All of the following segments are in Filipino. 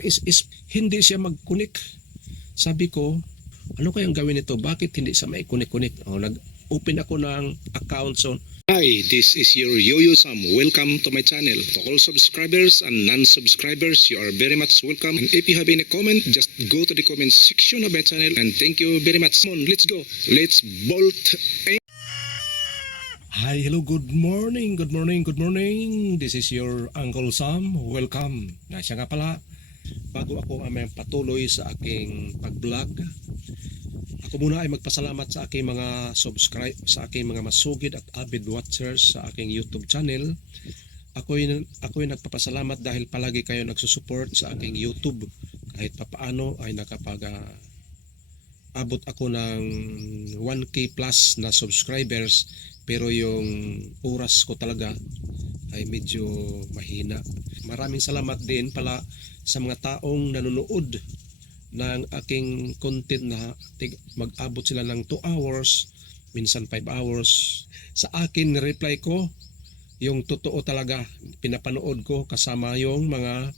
is hindi siya mag-connect. Sabi ko, ano kayang gawin nito? Bakit hindi siya mai-connect? Nag-open ako ng account. So, hi, this is your Yo-Yo Sam. Welcome to my channel. To all subscribers and non-subscribers, you are very much welcome. And if you have any comment, just go to the comment section of my channel. And thank you very much. Come on, let's go. Let's bolt. hi, hello, good morning. This is your Uncle Sam. Welcome. Siya nga pala, bago ako patuloy sa aking pag-vlog, ako muna ay magpasalamat sa aking mga sa aking mga masugid at avid watchers sa aking YouTube channel. Ako ay nagpapasalamat dahil palagi kayo nagsusupport sa aking YouTube. Kahit papaano ay abot ako ng 1K plus na subscribers, pero yung oras ko talaga ay medyo mahina. Maraming salamat din pala sa mga taong nanonood ng aking content na mag-abot sila ng 2 hours, minsan 5 hours. Sa akin, reply ko yung totoo talaga, pinapanood ko kasama yung mga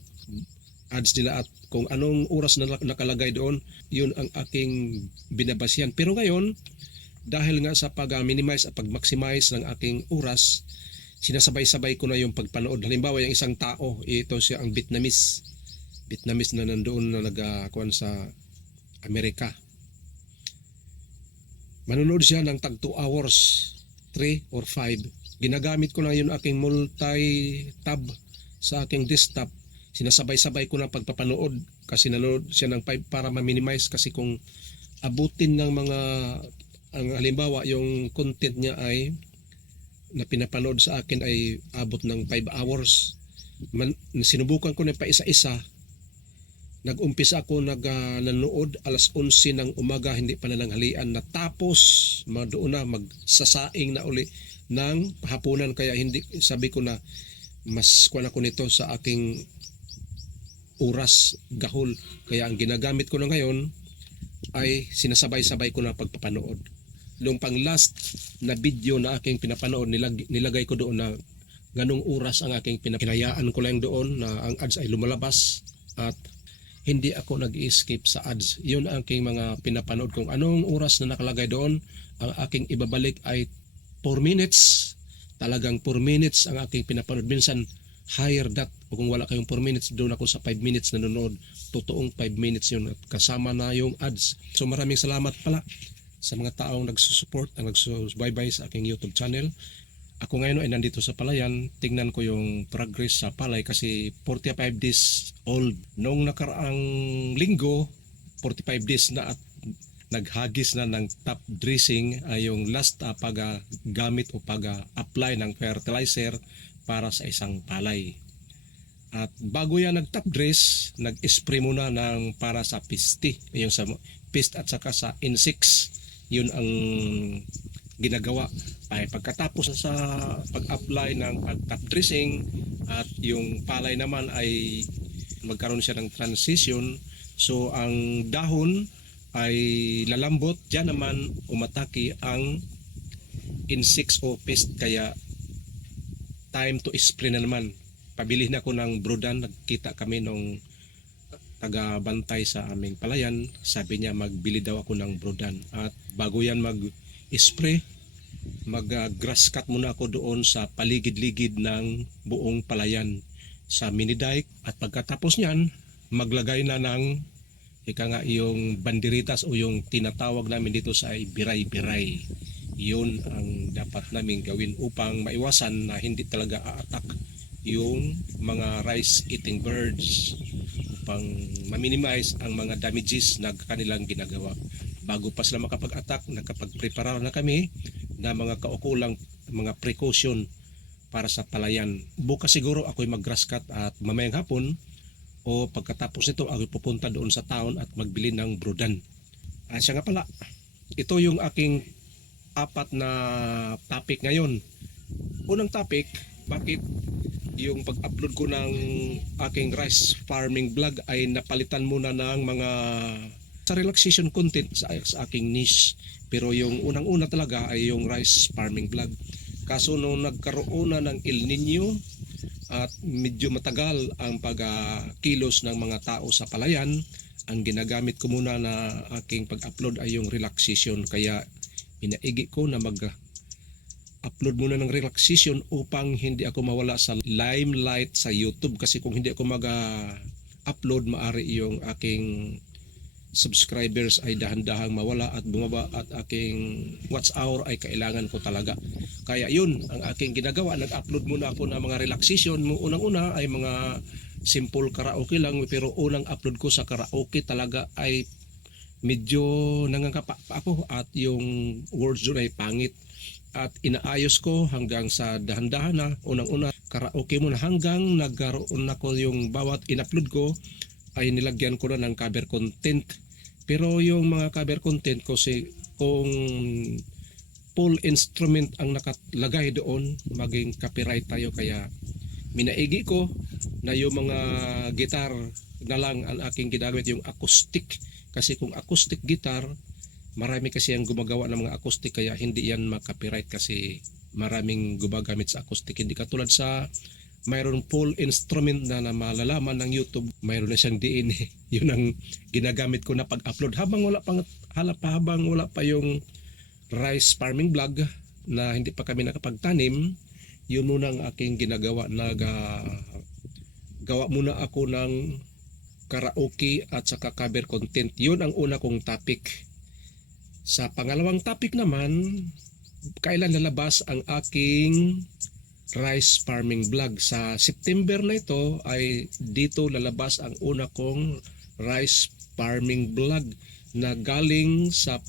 ads nila at kung anong oras na nakalagay doon, yun ang aking binabasyan. Pero ngayon, dahil nga sa pag-minimize at pag-maximize ng aking oras, sinasabay-sabay ko na yung pagpanood. Halimbawa, yung isang tao, ito siya ang Vietnamese na nandoon na nagkuhan sa Amerika. Manonood siya ng tag 2 hours, 3 or 5. Ginagamit ko na yun aking multi-tab sa aking desktop. Sinasabay-sabay ko na pagpapanood kasi nanonood siya ng 5 para ma-minimize, kasi kung abutin ng mga halimbawa yung content niya ay na pinapanood sa akin ay abot ng 5 hours. Sinubukan ko na pa isa-isa. Nag-umpisa ako nanood alas 11 ng umaga, hindi pa nalanghalian, natapos doon na magsasaing na uli ng hapunan. Kaya hindi, sabi ko na mas kuwan ako nito sa aking oras gahol. Kaya ang ginagamit ko na ngayon ay sinasabay-sabay ko na pagpapanood. Yung pang last na video na aking pinapanood, nilagay ko doon na ganong oras ang aking pinapinayaan ko lang doon na ang ads ay lumalabas at hindi ako nag-escape sa ads. Yun ang aking mga pinapanood. Kung anong oras na nakalagay doon, ang aking ibabalik ay 4 minutes. Talagang 4 minutes ang aking pinapanood. Minsan higher that. O kung wala kayong 4 minutes, doon ako sa 5 minutes na nanonood. Totoong 5 minutes yun at kasama na yung ads. So maraming salamat pala sa mga taong nagsusupport, ang nagsubaybay sa aking YouTube channel. Ako ngayon ay nandito sa Palayan. Tingnan ko yung progress sa palay kasi 45 days old. Noong nakaraang linggo, 45 days na at naghagis na ng top dressing ay yung last pag-gamit o pag-apply ng fertilizer para sa isang palay. At bago yan nag-top dress, nag-spray muna ng para sa piste, yung sa pest at saka sa insects. Yun ang ginagawa. Ay pagkatapos sa pag-apply ng top dressing at yung palay naman ay magkaroon siya ng transition, so ang dahon ay lalambot, diyan naman umatake ang insects o pest, kaya time to spray na naman. Pabili na ako ng Brodan. Nagkita kami nung taga-bantay sa aming palayan, sabi niya magbili daw ako ng Brodan at bago yan mag-spray, mag-grass cut muna ako doon sa paligid-ligid ng buong palayan sa mini dike at pagkatapos niyan maglagay na ng yung banderitas o yung tinatawag namin dito sa biray-biray. Yun ang dapat namin gawin upang maiwasan na hindi talaga a-attack yung mga rice eating birds, upang ma-minimize ang mga damages na kanilang ginagawa. Bago pa sila makapag-attack, nakapag-prepare na kami na mga kaukulang mga precaution para sa palayan. Bukas siguro ako'y mag-grass cut at mamayang hapon o pagkatapos nito ako'y pupunta doon sa town at magbili ng Brodan. Siya nga pala, ito yung aking 4 na topic ngayon. Unang topic, bakit yung pag-upload ko ng aking rice farming vlog ay napalitan muna ng mga sa relaxation content sa aking niche. Pero yung unang-una talaga ay yung rice farming vlog. Kaso nung nagkaroon na ng El Nino, at medyo matagal ang pagkilos ng mga tao sa palayan, ang ginagamit ko muna na aking pag-upload ay yung relaxation. Kaya inaigi ko na mag-upload muna ng relaxation upang hindi ako mawala sa limelight sa YouTube. Kasi kung hindi ako mag-upload, maari yung aking subscribers ay dahan-dahang mawala at bumaba at aking watch hour ay kailangan ko talaga. Kaya yun ang aking ginagawa. Nag-upload muna ako ng mga relaxation. Unang-una ay mga simple karaoke lang, pero unang upload ko sa karaoke talaga ay medyo nangangapa ako at yung words doon ay pangit. At inaayos ko hanggang sa dahan-dahan na. Unang-una karaoke muna hanggang nagkaroon na ko yung bawat in-upload ko ay nilagyan ko na ng cover content. Pero yung mga cover content ko kung full instrument ang nakalagay doon, maging copyright tayo. Kaya minaigi ko na yung mga guitar na lang ang aking ginamit, yung acoustic. Kasi kung acoustic guitar, marami kasi ang gumagawa ng mga acoustic, kaya hindi yan makapiright kasi maraming gumagamit sa acoustic. Hindi katulad sa mayroon full instrument na malalaman ng YouTube, mayroon na siyang DNA. Yun ang ginagamit ko na pag-upload habang wala pa yung rice farming vlog na hindi pa kami nakapagtanim. Yun muna ang aking ginagawa. Gawa muna ako ng karaoke at saka cover content. Yun ang una kong topic. Sa pangalawang topic naman, kailan lalabas ang aking rice farming vlog. Sa September na ito ay dito lalabas ang una kong rice farming vlog na galing sa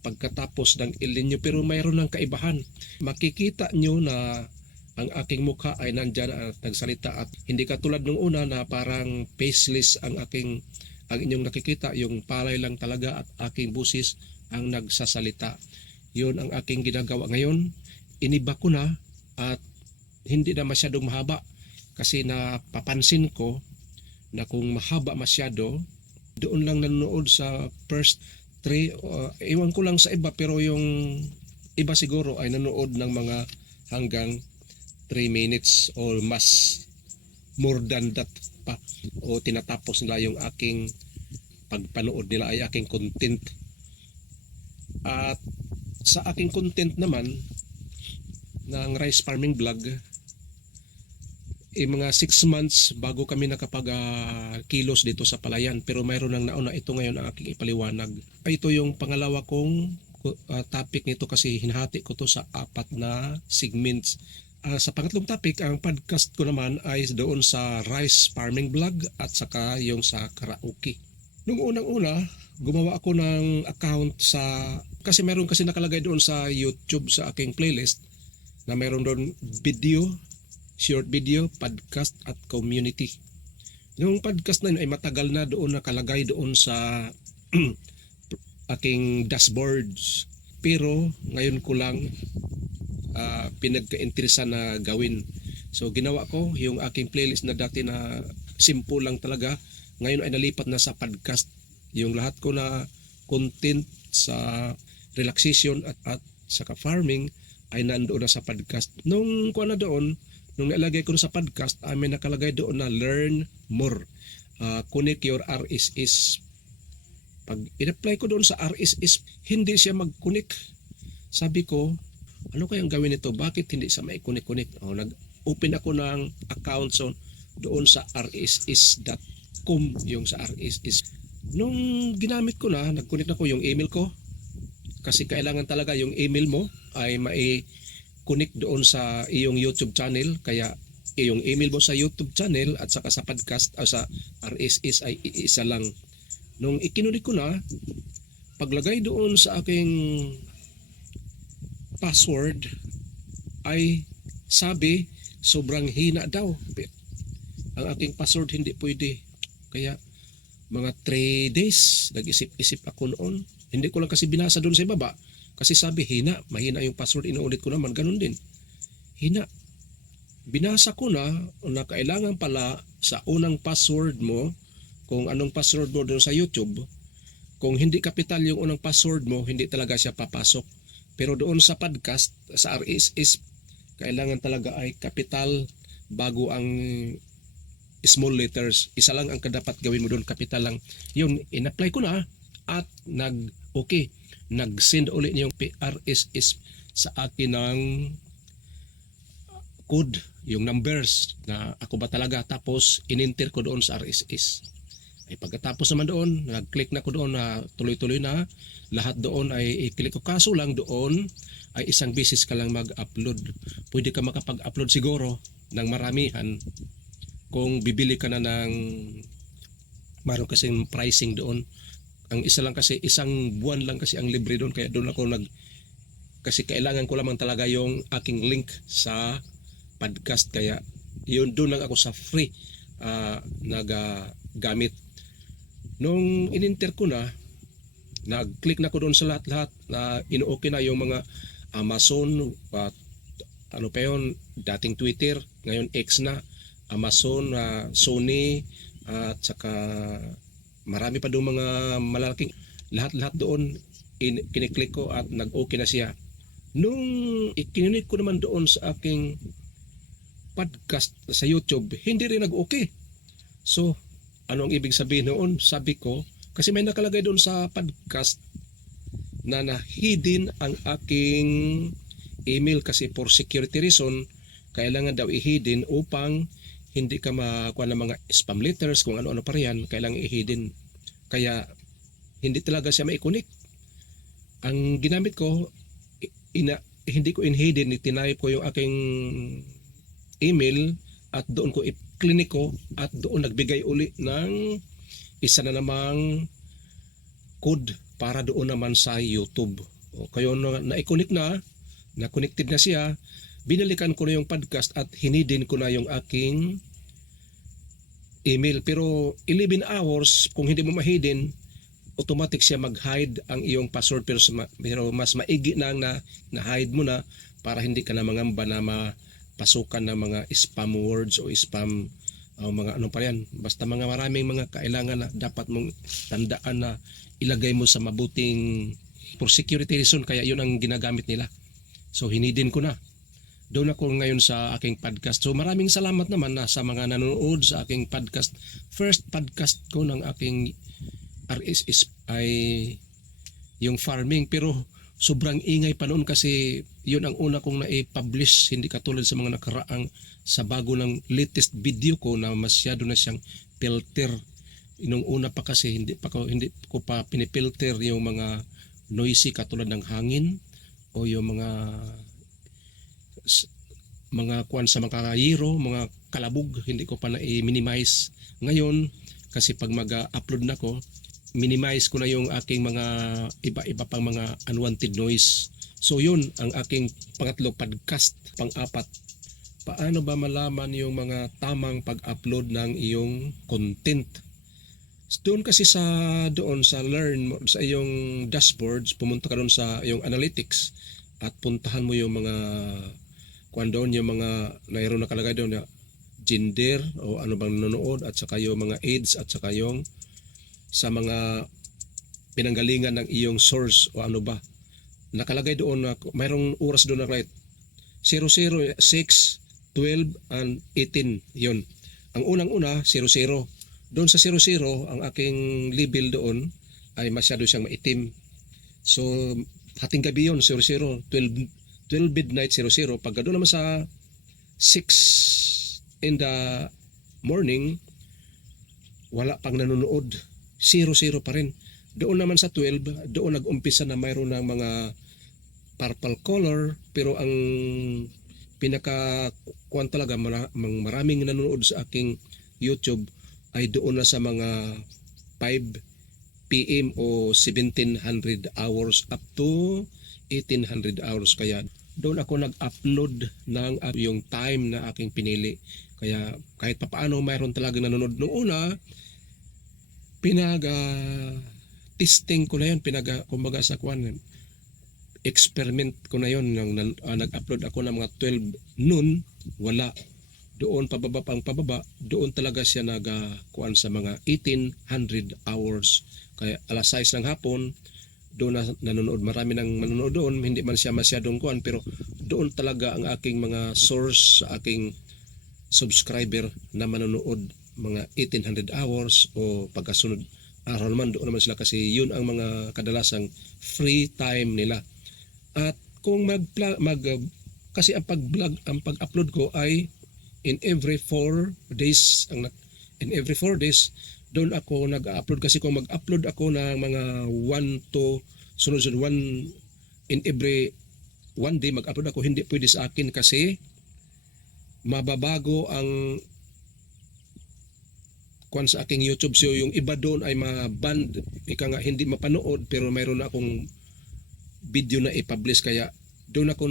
pagkatapos ng El Nino, pero mayroon ng kaibahan. Makikita nyo na ang aking mukha ay nandyan at nagsalita, at hindi katulad nung una na parang faceless ang inyong nakikita, yung palay lang talaga at aking busis ang nagsasalita. Yun ang aking ginagawa ngayon. Iniba ko na at hindi na masyadong mahaba kasi napapansin ko na kung mahaba masyado, doon lang nanonood sa first 3. Iwan ko lang sa iba, pero yung iba siguro ay nanonood ng mga hanggang 3 minutes or mas, more than that pa, o tinatapos nila yung aking pagpanood nila ay aking content. At sa aking content naman ng rice farming vlog, mga 6 months bago kami nakapag-kilos dito sa palayan, pero mayroon nang nauna. Ito ngayon ang aking ipaliwanag. Ito yung pangalawa kong topic nito kasi hinahati ko to sa 4 na segments. Sa pangatlong topic, ang podcast ko naman ay doon sa rice farming vlog at saka yung sa karaoke. Nung unang-una, gumawa ako ng account kasi meron kasi nakalagay doon sa YouTube sa aking playlist na meron doon video, short video, podcast at community. Yung podcast na yun ay matagal na doon nakalagay doon sa aking dashboards. Pero ngayon ko lang pinagka-interesa na gawin. So ginawa ko yung aking playlist na dati na simple lang talaga, ngayon ay nalipat na sa podcast. Yung lahat ko na content sa relaxation at saka farming ay nandoon na sa podcast. Nung kuha na doon, nung nalagay ko sa podcast, may nakalagay doon na learn more. Connect your RSS. Pag in-apply ko doon sa RSS, hindi siya mag-connect. Sabi ko, ano kayang gawin nito? Bakit hindi siya may-connect? Nag-open ako ng account doon sa rss.com, yung sa RSS. Nung ginamit ko na, nag-connect ako yung email ko. Kasi kailangan talaga yung email mo ay connect doon sa iyong YouTube channel. Kaya iyong email mo sa YouTube channel at saka sa podcast o sa RSS ay isa lang. Nung ikinunik ko na, paglagay doon sa aking password ay sabi sobrang hina daw. Ang aking password hindi pwede. Kaya mga 3 days nag-isip-isip ako noon. Hindi ko lang kasi binasa doon sa ibaba. Kasi sabi mahina yung password. Inuulit ko naman, ganun din. Hina. Binasa ko na kailangan pala sa unang password mo, kung anong password mo doon sa YouTube, kung hindi kapital yung unang password mo, hindi talaga siya papasok. Pero doon sa podcast, sa RSS, kailangan talaga ay kapital bago ang small letters. Isa lang ang dapat gawin mo doon, capital lang. Yun, in-apply ko na at okay. Nag-send ulit niya yung RSS sa akin ng code, yung numbers na ako ba talaga. Tapos in-enter ko doon sa RSS. Ay pagkatapos naman doon, nag-click na ko doon na tuloy-tuloy na. Lahat doon ay i-click ko. Kaso lang doon ay isang beses ka lang mag-upload. Pwede ka makapag-upload siguro ng maramihan kung bibili ka na ng mayroon kasing pricing doon. Ang isa lang kasi, isang buwan lang kasi ang libre doon. Kaya doon ako kasi kailangan ko lamang talaga yung aking link sa podcast. Kaya yun, doon lang ako sa free nagagamit. Nung in-enter ko na, nag-click na ko doon sa lahat-lahat na ino-okay na yung mga Amazon, ano pa yun, dating Twitter, ngayon X na, Amazon, Sony, at saka marami pa doon mga malalaking, lahat-lahat doon kiniklik ko at nag-okay na siya. Nung ikininik ko naman doon sa aking podcast sa YouTube, hindi rin nag-okay. So, ano ang ibig sabihin noon? Sabi ko, kasi may nakalagay doon sa podcast na hidden ang aking email kasi for security reason, kailangan daw i-hidden upang hindi ka makuha ng mga spam letters, kung ano-ano pa riyan, kailangan i-hidden. Kaya hindi talaga siya mai-connect. Ang ginamit ko, hindi ko in-hidden, itinipe ko yung aking email at doon ko i-clinic ko at doon nagbigay uli ng isa na namang code para doon naman sa YouTube. O, kayo na-connect na connected na siya, binalikan ko na yung podcast at hinidin ko na yung aking email. Pero 11 hours, kung hindi mo mahidin, automatic siya mag-hide ang iyong password. Pero mas maigi na na-hide mo na para hindi ka na mangamba na mapasukan ng mga spam words o spam mga ano pa yan. Basta mga maraming mga kailangan na dapat mong tandaan na ilagay mo sa mabuting for security reason. Kaya yun ang ginagamit nila. So hinidin ko na. Doon ako ngayon sa aking podcast. So maraming salamat naman sa mga nanonood sa aking podcast. First podcast ko ng aking RSS ay yung farming. Pero sobrang ingay pa noon kasi yun ang una kong na-publish. Hindi katulad sa mga nakaraang sa bago ng latest video ko na masyado na siyang filter. Nung una pa kasi hindi ko pa pinifilter yung mga noisy katulad ng hangin o yung mga kuwan sa mga yero, mga kalabog, hindi ko pa na-minimize. Ngayon, kasi pag mag-upload na ko, minimize ko na yung aking mga iba-iba pang mga unwanted noise. So yun, ang aking pangatlo podcast. Pang-apat, paano ba malaman yung mga tamang pag-upload ng iyong content? Doon kasi sa learn sa iyong dashboards, pumunta ka doon sa iyong analytics at puntahan mo yung mga kuan doon, yung mga mayroon nakalagay doon na gender o ano bang nanonood at saka yung mga age at saka yung sa mga pinanggalingan ng iyong source o ano ba. Nakalagay doon na mayroong oras doon na right 00, 6, 12 and 18 yun. Ang unang-una 00. Doon sa 00 ang aking label doon ay masyado siyang maitim. So hating gabi yun 00, 12 midnight 00. Pag doon naman sa 6 in the morning, wala pang nanonood. 00 pa rin. Doon naman sa 12, doon nag-umpisa na mayroon ng mga purple color. Pero ang pinaka-kuwan talaga, maraming nanonood sa aking YouTube ay doon na sa mga 5 PM o 1700 hours up to 1800 hours. Kaya doon ako nag-upload ng yung time na aking pinili. Kaya kahit papaano mayroon talaga nanonood. Noong una, testing ko na yun. Kumbaga sa kwan, experiment ko na yun. Nag-upload ako ng mga 12 noon, wala. Doon pababa, doon talaga siya nagkuan sa mga 1800 hours. Kaya alas 6 ng hapon, doon na nanonood. Marami nang manonood doon, hindi man siya masyadong kuan, pero doon talaga ang aking mga source sa aking subscriber na manonood mga 1800 hours o pagkasunod araw naman doon naman sila kasi yun ang mga kadalasang free time nila. At kung kasi ang pag-upload ko ay in every 4 days in every 4 days doon ako nag-upload kasi kung mag-upload ako ng mga 1 to sunod-sunod 1 in every 1 day mag-upload ako, hindi pwede sa akin kasi mababago ang kuan sa aking YouTube. So yung iba doon ay ma-banned, ika nga hindi mapanood, pero mayroon na akong video na i-publish kaya doon ako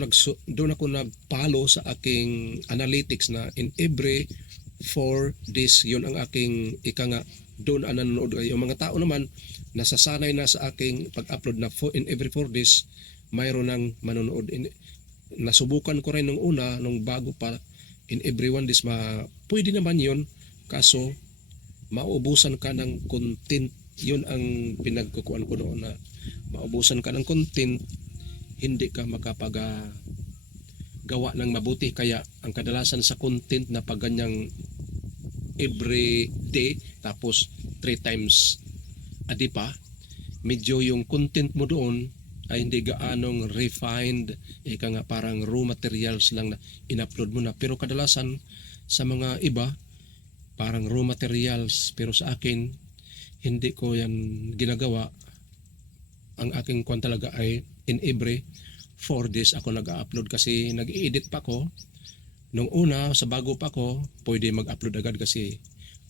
nagpalo sa aking analytics na in every 4 days yun ang aking ika nga doon ang nanonood. Yung mga tao naman nasasanay na sa aking pag-upload na in every 4 days mayroon nang manonood. Nasubukan ko rin nung una, nung bago pa, in every 1 days pwede naman yun, kaso maubusan ka ng content. Yun ang pinagkukuan ko noon, na maubusan ka ng content, hindi ka makapagawa ng mabuti. Kaya ang kadalasan sa content na pag ganyang every day tapos 3 times a day pa, medyo yung content mo doon ay hindi gaanong refined, ika nga parang raw materials lang na in-upload mo na. Pero kadalasan sa mga iba parang raw materials, pero sa akin hindi ko yan ginagawa. Ang aking kwan talaga ay in every 4 days ako nag-upload kasi nag-i-edit pa ko. Nung una, sa bago pa ko, pwede mag-upload agad kasi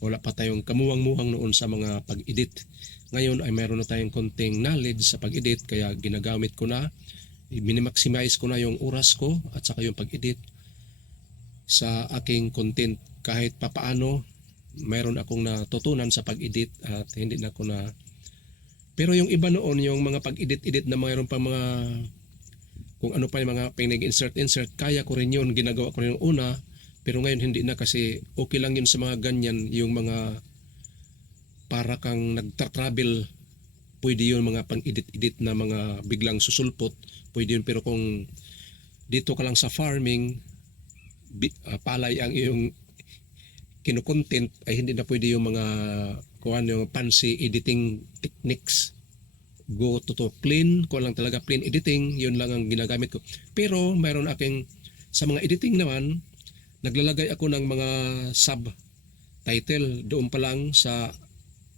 wala pa tayong kamuwang-muwang noon sa mga pag-edit. Ngayon ay mayroon na tayong konting knowledge sa pag-edit kaya ginagamit ko na, minimaximize ko na yung oras ko at saka yung pag-edit sa aking content. Kahit papaano mayroon akong natutunan sa pag-edit at hindi na ako na. Pero yung iba noon, yung mga pag-edit na mayroon pa mga kung ano pa yung mga pinag-insert, kaya ko rin yun, ginagawa ko rin yung una. Pero ngayon hindi na kasi okay lang yun sa mga ganyan, yung mga para kang nagtra-travel, pwede yun mga pang-edit na mga biglang susulpot, pwede yun. Pero kung dito ka lang sa farming, palay ang iyong kino-content, ay hindi na pwede yung mga yung fancy editing techniques. Go to plain, kung lang talaga plain editing, yun lang ang ginagamit ko. Pero mayroon aking, sa mga editing naman, naglalagay ako ng mga subtitle. Doon pa lang sa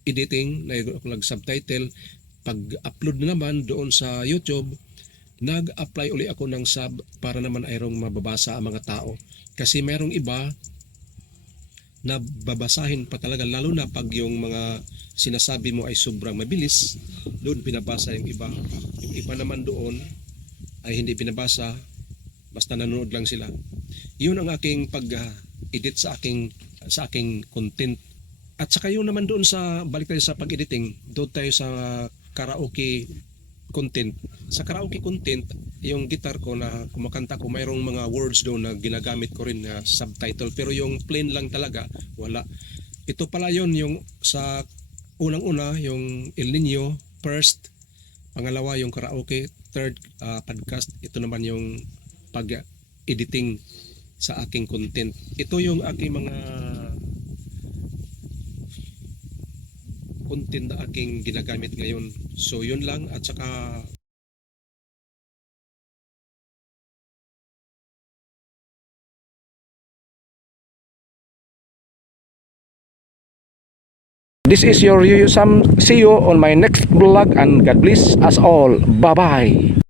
editing, nag-subtitle. Pag-upload naman doon sa YouTube, nag-apply uli ako ng sub para naman ayrong mababasa ang mga tao. Kasi mayroong iba na babasahin pa talaga, lalo na pag yung mga sinasabi mo ay sobrang mabilis, doon pinabasa yung iba. Yung iba naman doon ay hindi pinabasa, basta nanonood lang sila. Yun ang aking pag-edit sa aking content. At saka yun naman doon sa, balik tayo sa pag-editing, doon tayo sa karaoke content. Sa karaoke content, yung guitar ko na kumakanta ko, mayroong mga words doon na ginagamit ko rin na subtitle. Pero yung plain lang talaga, wala. Ito pala yun, yung sa unang-una, yung El Nino, first. Pangalawa, yung karaoke. Third, podcast. Ito naman yung pag-editing sa aking content. Ito yung aking mga content na aking ginagamit ngayon. So yun lang, at saka this is your Yuyu Sam. See you on my next vlog and God bless us all. Bye bye.